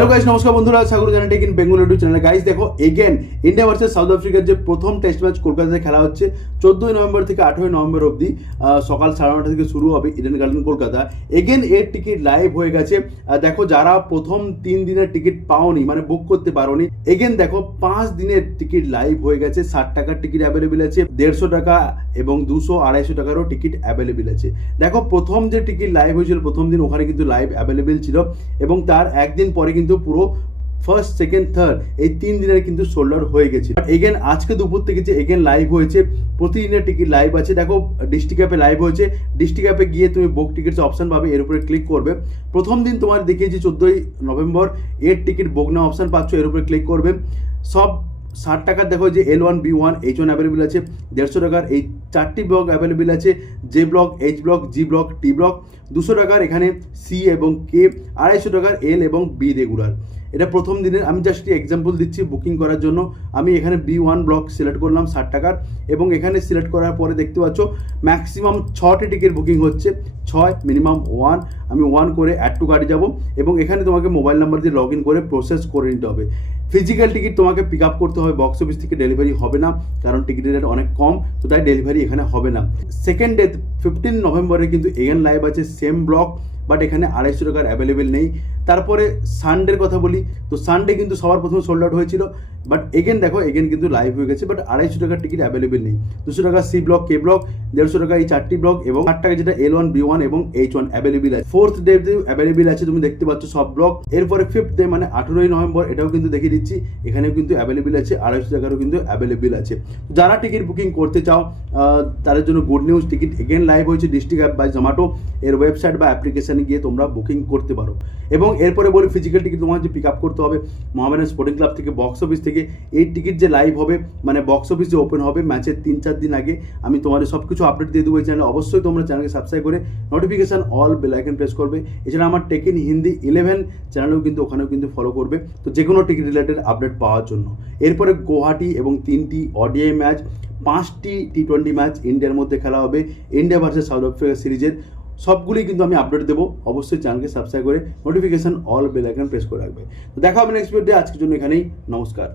Hello guys নমস্কার বন্ধুরা, স্বাগত জানাই টেক ইন বেঙ্গল ইউটিউব চ্যানেলে গাইস দেখো এগেন ইন্ডিয়া ভার্সেস সাউথ আফ্রিকার যে প্রথম টেস্ট ম্যাচ কলকাতাতে খেলা হচ্ছে, চোদ্দোই নভেম্বর থেকে আঠেরোই নভেম্বর অবধি সকাল সাড়ে নটা থেকে শুরু হবে ইডেন গার্ডেন কলকাতা এগেন এর টিকিট লাইভ হয়ে গেছে। দেখো, যারা প্রথম তিন দিনের টিকিট পাওনি মানে বুক করতে পারোনি এগেন দেখো, পাঁচ দিনের টিকিট লাইভ হয়ে গেছে। ষাট টাকার টিকিট অ্যাভেলেবেল আছে, দেড়শো টাকা এবং দুশো আড়াইশো টাকারও টিকিট অ্যাভেলেবেল আছে। দেখো, প্রথম যে টিকিট লাইভ হয়েছিল, প্রথম দিন ওখানে কিন্তু লাইভ অ্যাভেলেবেল ছিল এবং তার একদিন পরে কিন্তু পুরো ফার্স্ট সেকেন্ড থার্ড এই তিন দিনের কিন্তু সোল্ড আউট হয়ে গেছে। এগেন আজকে দুপুর থেকে যে এগেন লাইভ হয়েছে, প্রতিদিনের টিকিট লাইভ আছে। দেখো ডিস্ট্রিক্ট অ্যাপে লাইভ হয়েছে। ডিস্ট্রিক্ট অ্যাপে গিয়ে তুমি বুক টিকিটস অপশান পাবে, এর উপরে ক্লিক করবে। প্রথম দিন তোমার দেখিয়েছি চোদ্দোই নভেম্বর, এর টিকিট বুক না অপশন পাচ্ছ, এর উপরে ক্লিক করবে। সব ষাট টাকার দেখো যে L one B one H one available আছে, দেড়শো টাকার এই চারটি ব্লক অ্যাভেলেবেল আছে J block H block G block T block দুশো টাকার এখানে সি এবং কে আড়াইশো টাকার এল এবং বি রেগুলার এটা প্রথম দিনের, আমি জাস্ট এক্সাম্পল দিচ্ছি বুকিং করার জন্য। আমি এখানে বি ওয়ান ব্লক সিলেক্ট করলাম ষাট টাকার এবং এখানে সিলেক্ট করার পরে দেখতে পাচ্ছ ম্যাক্সিমাম ছটি টিকিট বুকিং হচ্ছে। ছয় মিনিমাম ওয়ান আমি ওয়ান করে অ্যাড টু গাড়ি যাব এবং এখানে তোমাকে মোবাইল নাম্বার দিয়ে লগ ইন করে প্রসেস করে নিতে হবে। ফিজিক্যাল টিকিট তোমাকে পিক আপ করতে হবে বক্স অফিস থেকে ডেলিভারি হবে না, কারণ টিকিটের রেট অনেক কম, তো তাই ডেলিভারি এখানে হবে না। সেকেন্ড ডে ফিফটিন নভেম্বরে কিন্তু এগেন লাইভ আছে সেম ব্লক বাট এখানে আড়াইশো টাকার অ্যাভেলেবেল নেই। তারপরে সানডের কথা বলি, তো সানডে কিন্তু সবার প্রথমে সোল্ড আউট হয়েছিল। বাট এগেন দেখো এগেন কিন্তু লাইভ হয়ে গেছে বাট আড়াইশো টাকার টিকিট অ্যাভেলেবেল নেই। দুশো টাকা সি ব্লক কে ব্লক দেড়শো টাকা এই চারটি ব্লক এবং আট টাকা যেটা এল ওয়ান বি ওয়ান এবং এইচ ওয়ান অ্যাভেলেবেল আছে। ফোর্থ ডে অ্যাভেলেবেল আছে, তুমি দেখতে পাচ্ছ সব ব্লক এরপরে ফিফথ ডে মানে আঠেরোই নভেম্বর, এটাও কিন্তু দেখিয়ে দিচ্ছি, এখানেও কিন্তু অ্যাভেলেবেল আছে, আড়াইশো টাকারও কিন্তু অ্যাভেলেবেল আছে। যারা টিকিট বুকিং করতে চাও তাদের জন্য good news ticket again live হয়েছে ডিস্ট্রিক্ট অ্যাপ বাই জোম্যাটো এর ওয়েবসাইট বা অ্যাপ্লিকেশানে গিয়ে তোমরা বুকিং করতে পারো। এবং এরপরে বলি ফিজিক্যাল টিকিট তোমার পিক আপ করতে হবে মহামেডান স্পোর্টিং ক্লাব থেকে বক্স অফিস থেকে এই টিকিট যে লাইভ হবে মানে বক্স অফিস যে ওপেন হবে ম্যাচের তিন চার দিন আগে, আমি তোমাদের সব কিছু আপডেট দিয়ে দেবো এই চ্যানেলে অবশ্যই তোমরা চ্যানেলকে সাবস্ক্রাইব করে নোটিফিকেশান অল বেল প্রেস করবে। এছাড়া আমার টেকিন হিন্দি ইলেভেন চ্যানেলেও কিন্তু ওখানেও কিন্তু ফলো করবে। তো যে কোনো টিকিট রিলেটেড আপডেট পাওয়ার জন্য। এরপরে গুয়াহাটি এবং তিনটি অডিআই ম্যাচ পাঁচটি টি টোয়েন্টি ম্যাচ ইন্ডিয়ার মধ্যে খেলা হবে। ইন্ডিয়া ভার্সেস সাউথ আফ্রিকা সিরিজের সবগুলোই কিন্তু আমি আপডেট দেবো। অবশ্যই চ্যানেলকে সাবস্ক্রাইব করে notification all bell icon press করে রাখবে। তো দেখা হবে নেক্সট ভিডিওতে আজকের জন্য এখানেই। নমস্কার।